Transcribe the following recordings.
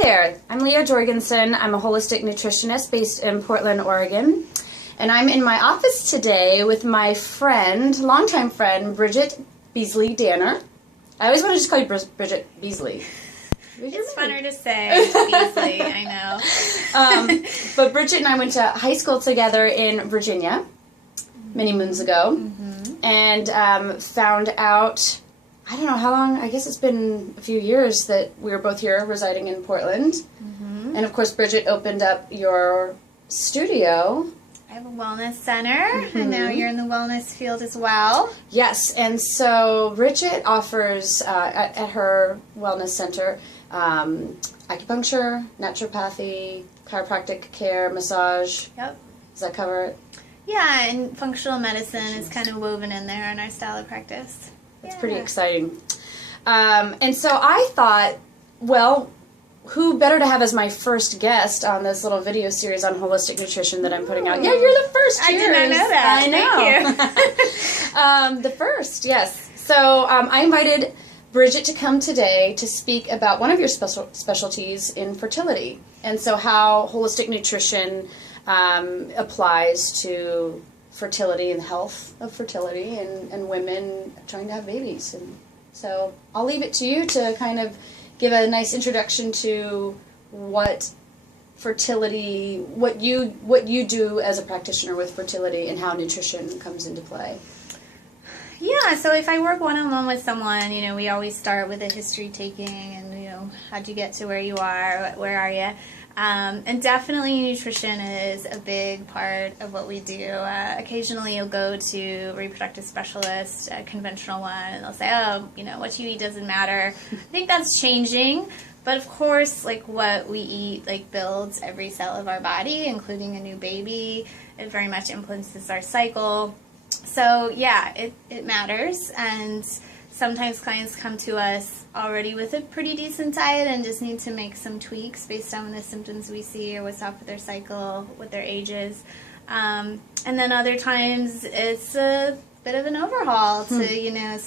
there, I'm Leah Jorgensen. I'm a holistic nutritionist based in Portland, Oregon. And I'm in my office today with my friend, longtime friend, Bridgit Danner. I always want to just call you Bridgit Beasley. It's funner to say, Beasley, I know. But Bridgit and I went to high school together in Virginia many moons ago. And found out, I don't know how long, I guess it's been a few years that we were both here residing in Portland. And of course, Bridgit opened up your studio. I have a wellness center, and now you're in the wellness field as well. Yes, and so Bridgit offers at her wellness center acupuncture, naturopathy, chiropractic care, massage. Yep. Does that cover it? Yeah, and functional medicine is kind of woven in there in our style of practice. That's pretty exciting. And so I thought, well, who better to have as my first guest on this little video series on holistic nutrition that I'm putting out? Yeah, you're the first. I did not know that. I know. The first, yes. So I invited Bridgit to come today to speak about one of your specialties in fertility, and so how holistic nutrition applies to fertility and health of fertility and women trying to have babies. And so I'll leave it to you to kind of give a nice introduction to what fertility, what you do as a practitioner with fertility and how nutrition comes into play. Yeah, so if I work one-on-one with someone, you know, we always start with a history taking and, you know, how'd you get to where you are, where are you? And definitely nutrition is a big part of what we do. Occasionally you'll go to a reproductive specialist, a conventional one, and they'll say, oh, you know, what you eat doesn't matter. I think that's changing. But of course, like what we eat, like builds every cell of our body, including a new baby. It very much influences our cycle. So yeah, it matters. And sometimes clients come to us already with a pretty decent diet and just need to make some tweaks based on the symptoms we see or what's up with their cycle, what their age is. And then other times it's a bit of an overhaul to, you know,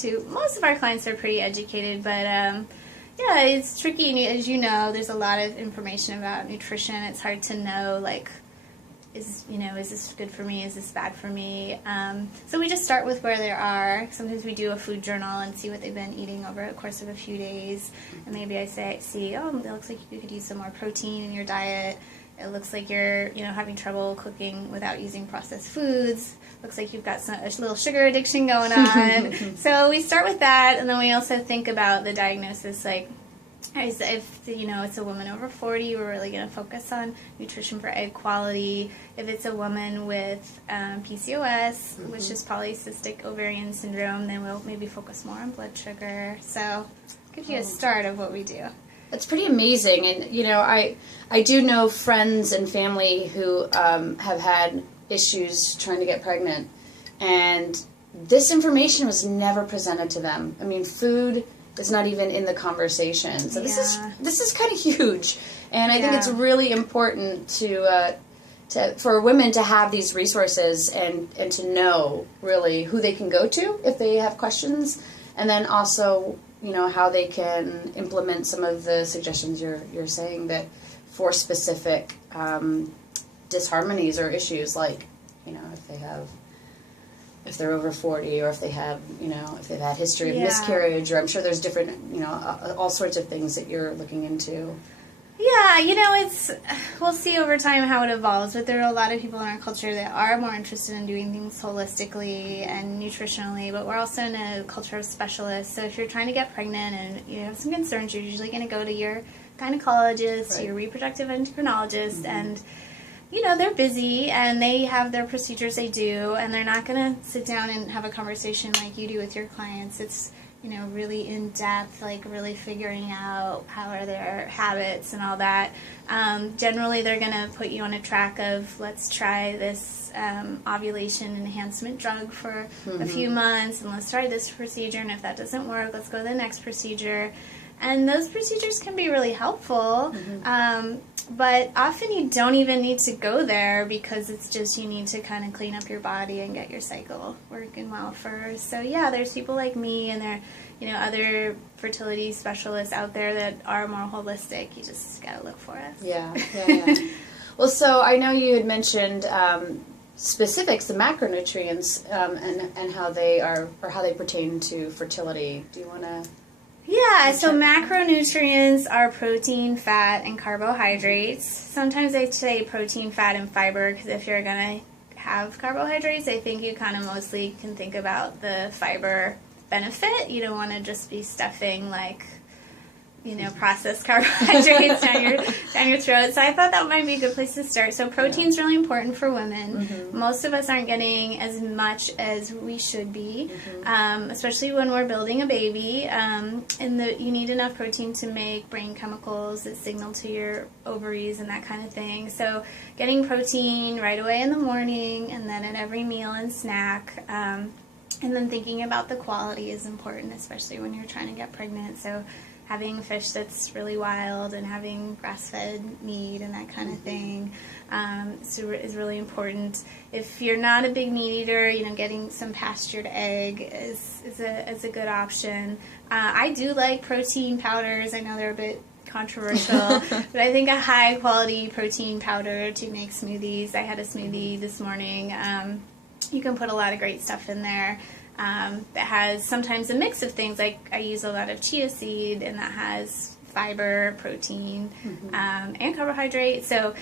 to most of our clients are pretty educated, but yeah, it's tricky. As you know, there's a lot of information about nutrition. It's hard to know, like, is this good for me? Is this bad for me? So we just start with where they are. Sometimes we do a food journal and see what they've been eating over the course of a few days. And maybe I see, oh, it looks like you could use some more protein in your diet. It looks like you're, you know, having trouble cooking without using processed foods. Looks like you've got a little sugar addiction going on. So we start with that, and then we also think about the diagnosis, like, if, you know, it's a woman over 40, we're really going to focus on nutrition for egg quality. If it's a woman with PCOS, which is polycystic ovarian syndrome, then we'll maybe focus more on blood sugar. So give you a start of what we do. That's pretty amazing. And, you know, I do know friends and family who have had issues trying to get pregnant. And this information was never presented to them. I mean, food is not even in the conversation. So this is kind of huge, and I think it's really important for women to have these resources and to know really who they can go to if they have questions, and then also, you know, how they can implement some of the suggestions you're saying that for specific disharmonies or issues, like, you know, if they're over 40, or if they have, you know, if they've had history of miscarriage, or I'm sure there's different, you know, all sorts of things that you're looking into. Yeah, you know, we'll see over time how it evolves, but there are a lot of people in our culture that are more interested in doing things holistically and nutritionally, but we're also in a culture of specialists. So if you're trying to get pregnant and you have some concerns, you're usually going to go to your gynecologist, your reproductive endocrinologist, and you know, they're busy and they have their procedures they do, and they're not going to sit down and have a conversation like you do with your clients. It's, you know, really in depth, like really figuring out how are their habits and all that. Generally, they're going to put you on a track of, let's try this ovulation enhancement drug for a few months, and let's try this procedure, and if that doesn't work, let's go to the next procedure. And those procedures can be really helpful. But often you don't even need to go there because it's just you need to kind of clean up your body and get your cycle working well first. So yeah, there's people like me and there, other fertility specialists out there that are more holistic. You just gotta look for us. Yeah. Well, so I know you had mentioned specifics, the macronutrients, and how they are or how they pertain to fertility. Do you want to? Yeah, so macronutrients are protein, fat, and carbohydrates. Sometimes I say protein, fat, and fiber because if you're going to have carbohydrates, I think you kind of mostly can think about the fiber benefit. You don't want to just be stuffing like, processed carbohydrates down your throat. So I thought that might be a good place to start. So protein's really important for women. Mm-hmm. Most of us aren't getting as much as we should be, especially when we're building a baby. You need enough protein to make brain chemicals that signal to your ovaries and that kind of thing. So getting protein right away in the morning and then at every meal and snack. And then thinking about the quality is important, especially when you're trying to get pregnant. So having fish that's really wild and having grass-fed meat and that kind of thing is really important. If you're not a big meat eater, getting some pastured egg is a good option. I do like protein powders. I know they're a bit controversial, but I think a high-quality protein powder to make smoothies. I had a smoothie this morning. You can put a lot of great stuff in there. That has sometimes a mix of things, like I use a lot of chia seed, and that has fiber, protein, and carbohydrate. So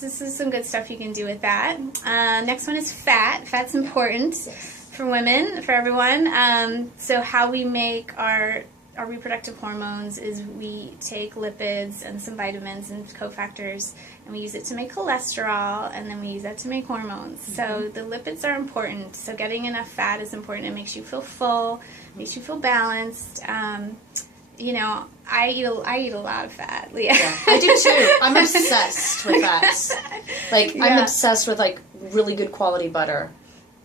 this is some good stuff you can do with that. Next one is fat. Fat's important for women, for everyone. So how we make our reproductive hormones is we take lipids and some vitamins and cofactors, and we use it to make cholesterol, and then we use that to make hormones. So the lipids are important. So getting enough fat is important. It makes you feel full, makes you feel balanced. I eat a lot of fat, Leah. Yeah, I do too. I'm obsessed with fats. I'm obsessed with really good quality butter.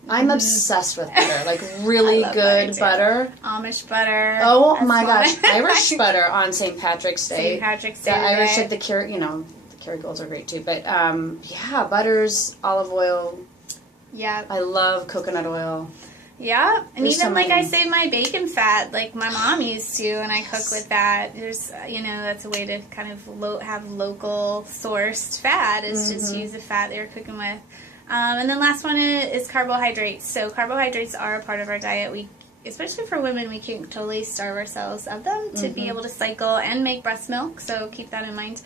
I'm obsessed with butter, really good butter. Amish butter. Oh my gosh, Irish butter on St. Patrick's Day. St. Patrick's Day. The Irish, the Kerrygold's are great too. But butters, olive oil. Yeah. I love coconut oil. Yeah, and even I save my bacon fat like my mom used to, and I cook with that. There's, that's a way to kind of have local sourced fat, is just use the fat that you're cooking with. And then last one is carbohydrates. So carbohydrates are a part of our diet. Especially for women, we can totally starve ourselves of them to be able to cycle and make breast milk. So keep that in mind.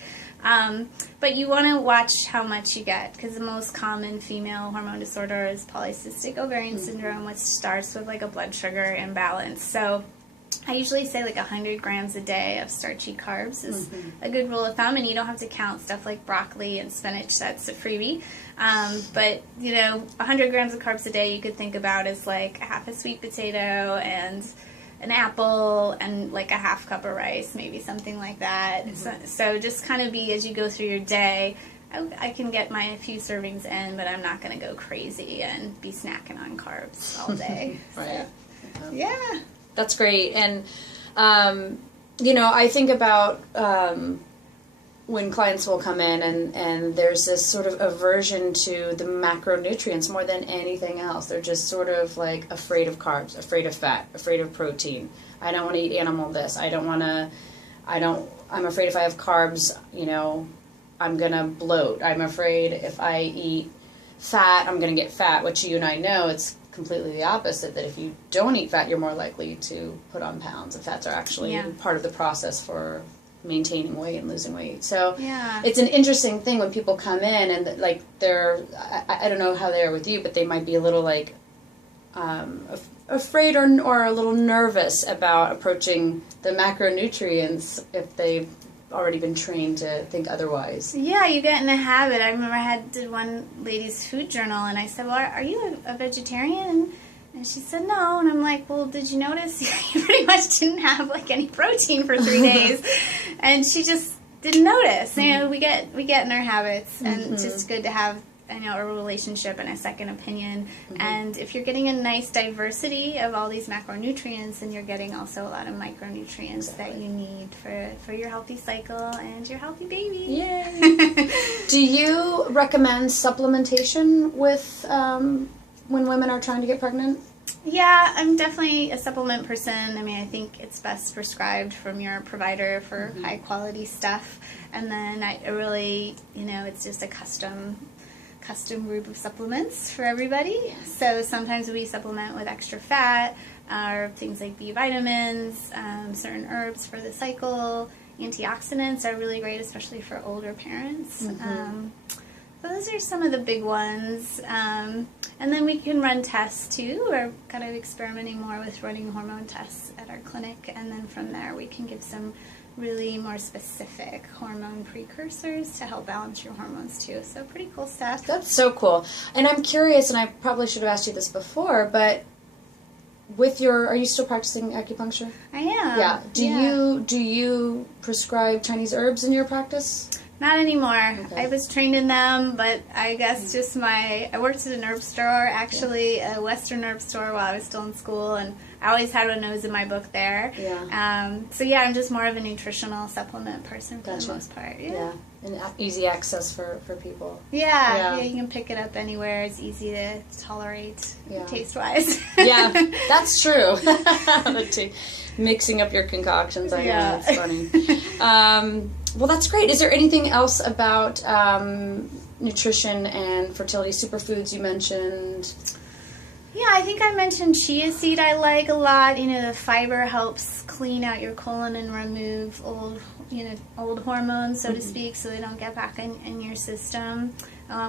But you want to watch how much you get, because the most common female hormone disorder is polycystic ovarian syndrome, which starts with a blood sugar imbalance. So I usually say 100 grams a day of starchy carbs is a good rule of thumb, and you don't have to count stuff like broccoli and spinach. That's a freebie. But 100 grams of carbs a day you could think about as half a sweet potato and an apple and a half cup of rice, maybe something like that. So just kind of be, as you go through your day, I can get my few servings in, but I'm not going to go crazy and be snacking on carbs all day. Right. So, yeah. That's great. And, I think about when clients will come in and there's this sort of aversion to the macronutrients more than anything else. They're just sort of afraid of carbs, afraid of fat, afraid of protein. I don't want to eat animal this. I'm afraid if I have carbs, I'm going to bloat. I'm afraid if I eat fat, I'm going to get fat, which you and I know it's completely the opposite, that if you don't eat fat, you're more likely to put on pounds. And fats are actually part of the process for maintaining weight and losing weight. So it's an interesting thing when people come in and they're, I don't know how they are with you, but they might be a little afraid or a little nervous about approaching the macronutrients if they've already been trained to think otherwise. Yeah, you get in a habit. I remember I did one lady's food journal, and I said, well, are you a vegetarian? And she said, no. And I'm like, well, did you notice you pretty much didn't have any protein for 3 days? And she just didn't notice. We get in our habits, and it's just good to have a relationship and a second opinion. And if you're getting a nice diversity of all these macronutrients, then you're getting also a lot of micronutrients that you need for your healthy cycle and your healthy baby. Yay! Do you recommend supplementation with when women are trying to get pregnant? Yeah, I'm definitely a supplement person. I mean, I think it's best prescribed from your provider for high quality stuff. And then I really, it's just a custom group of supplements for everybody. So sometimes we supplement with extra fat or things like B vitamins, certain herbs for the cycle. Antioxidants are really great, especially for older parents. So those are some of the big ones. And then we can run tests too. We're kind of experimenting more with running hormone tests at our clinic. And then from there we can give some really more specific hormone precursors to help balance your hormones too. So pretty cool stuff. That's so cool. And I'm curious, and I probably should have asked you this before, but are you still practicing acupuncture? I am. Yeah. Do you prescribe Chinese herbs in your practice? Not anymore. Okay. I was trained in them, but I guess I worked at an herb store, actually, a Western herb store while I was still in school, and I always had a nose in my book there. Yeah. So yeah, I'm just more of a nutritional supplement person for Gotcha. the most part. Yeah. And easy access for people. Yeah, you can pick it up anywhere. It's easy to tolerate taste-wise. Yeah, that's true. Mixing up your concoctions, I know, that's funny. Well, that's great. Is there anything else about nutrition and fertility? Superfoods you mentioned. Yeah, I think I mentioned chia seed I like a lot. The fiber helps clean out your colon and remove old hormones, so to speak, so they don't get back in your system.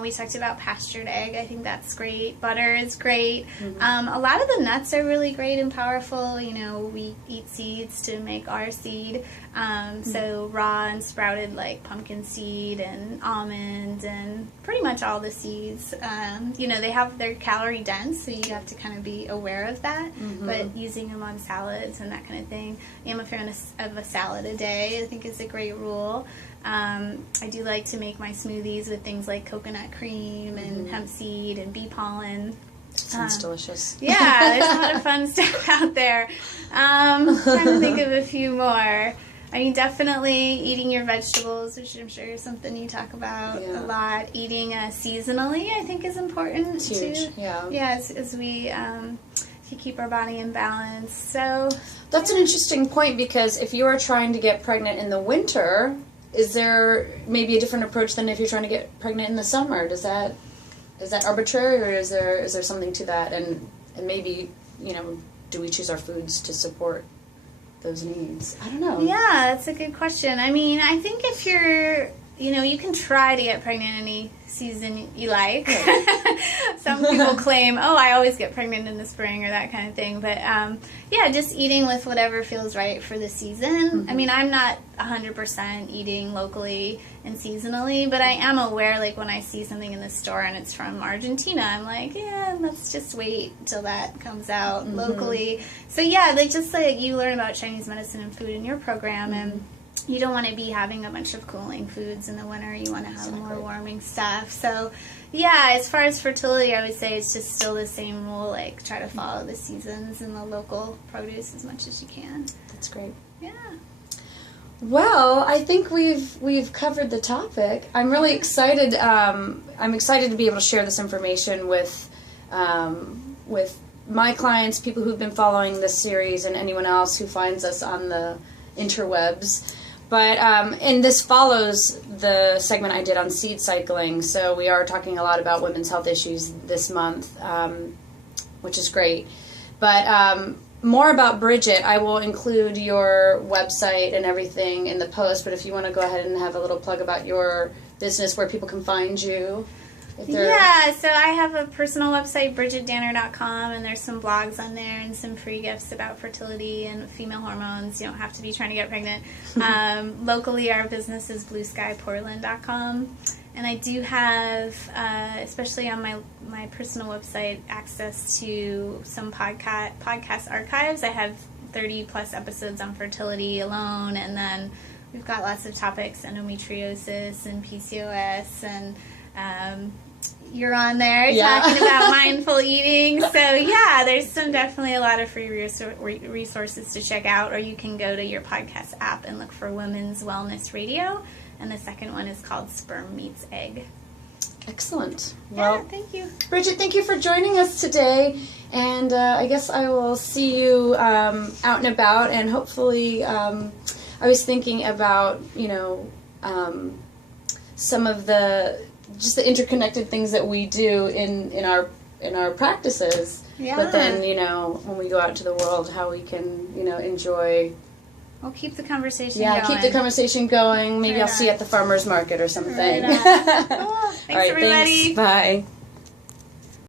We talked about pastured egg. I think that's great. Butter is great. A lot of the nuts are really great and powerful. We eat seeds to make our seed. So raw and sprouted like pumpkin seed and almond and pretty much all the seeds. They're calorie dense, so you have to kind of be aware of that. But using them on salads and that kind of thing. I am a fan of a salad a day, I think is a great rule. I do like to make my smoothies with things like coconut cream and hemp seed and bee pollen. Sounds delicious. Yeah, there's a lot of fun stuff out there. Trying to think of a few more. I mean, definitely eating your vegetables, which I'm sure is something you talk about a lot. Eating seasonally, I think, is important. It's huge. Too. Yeah, as we to keep our body in balance. So that's an interesting point, because if you are trying to get pregnant in the winter, is there maybe a different approach than if you're trying to get pregnant in the summer? Is that arbitrary, or is there something to that? And maybe, do we choose our foods to support those needs? I don't know. Yeah, that's a good question. I mean, I think if you're, you can try to get pregnant any season you like. Some people claim, I always get pregnant in the spring or that kind of thing. But, just eating with whatever feels right for the season. I mean, I'm not 100% eating locally and seasonally, but I am aware, like, when I see something in the store and it's from Argentina, I'm like, let's just wait until that comes out locally. So, just like you learn about Chinese medicine and food in your program, and you don't want to be having a bunch of cooling foods in the winter. You want to have more warming stuff. So, as far as fertility, I would say it's just still the same rule. Like, try to follow the seasons and the local produce as much as you can. That's great. Yeah. Well, I think we've covered the topic. I'm really excited. I'm excited to be able to share this information with my clients, people who've been following this series, and anyone else who finds us on the interwebs. But, and this follows the segment I did on seed cycling, so we are talking a lot about women's health issues this month, which is great. But more about Bridgit, I will include your website and everything in the post, but if you want to go ahead and have a little plug about your business, where people can find you. Yeah, so I have a personal website, BridgitDanner.com, and there's some blogs on there and some free gifts about fertility and female hormones. You don't have to be trying to get pregnant. Locally, our business is BlueSkyPortland.com. And I do have, especially on my personal website, access to some podcast archives. I have 30-plus episodes on fertility alone, and then we've got lots of topics, endometriosis and PCOS and you're on there Yeah. talking about mindful eating. So yeah, there's definitely a lot of free resources to check out, or you can go to your podcast app and look for Women's Wellness Radio, and the second one is called Sperm Meets Egg. Excellent. Yeah, Well, thank you. Bridgit, thank you for joining us today, and I guess I will see you out and about, and hopefully I was thinking about, some of the interconnected things that we do in our practices. Yeah. But then, when we go out into the world, how we can, enjoy. We'll keep the conversation Yeah, going. keep the conversation going. Maybe Right I'll see you at the farmer's market or something. Right on. Cool. Thanks, All right, everybody. thanks. Bye.